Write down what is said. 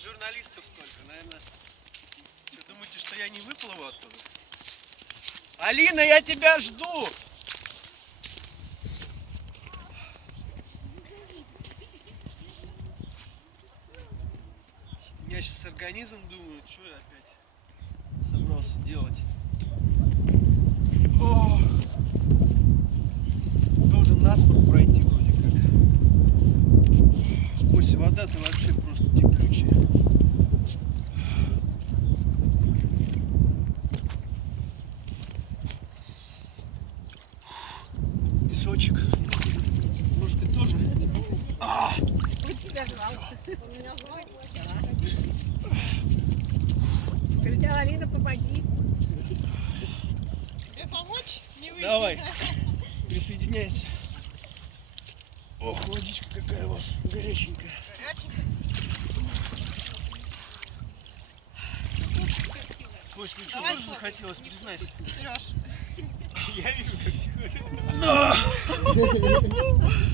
журналистов столько, наверное. Вы думаете, что я не выплыву оттуда? Алина, я тебя жду! Я сейчас организм думаю, что я опять собрался делать. Пусть вода-то вообще просто текучая. Песочек. Может, ты тоже? А! Он тебя звал. Он меня звал. Говорит, Алина, помоги. Тебе помочь? Не выйти. Давай. Присоединяйся. Ох, водичка какая у вас горяченькая. Кость, ну что, Давай, тоже захотелось, признайся. Сереж, Я вижу, как ты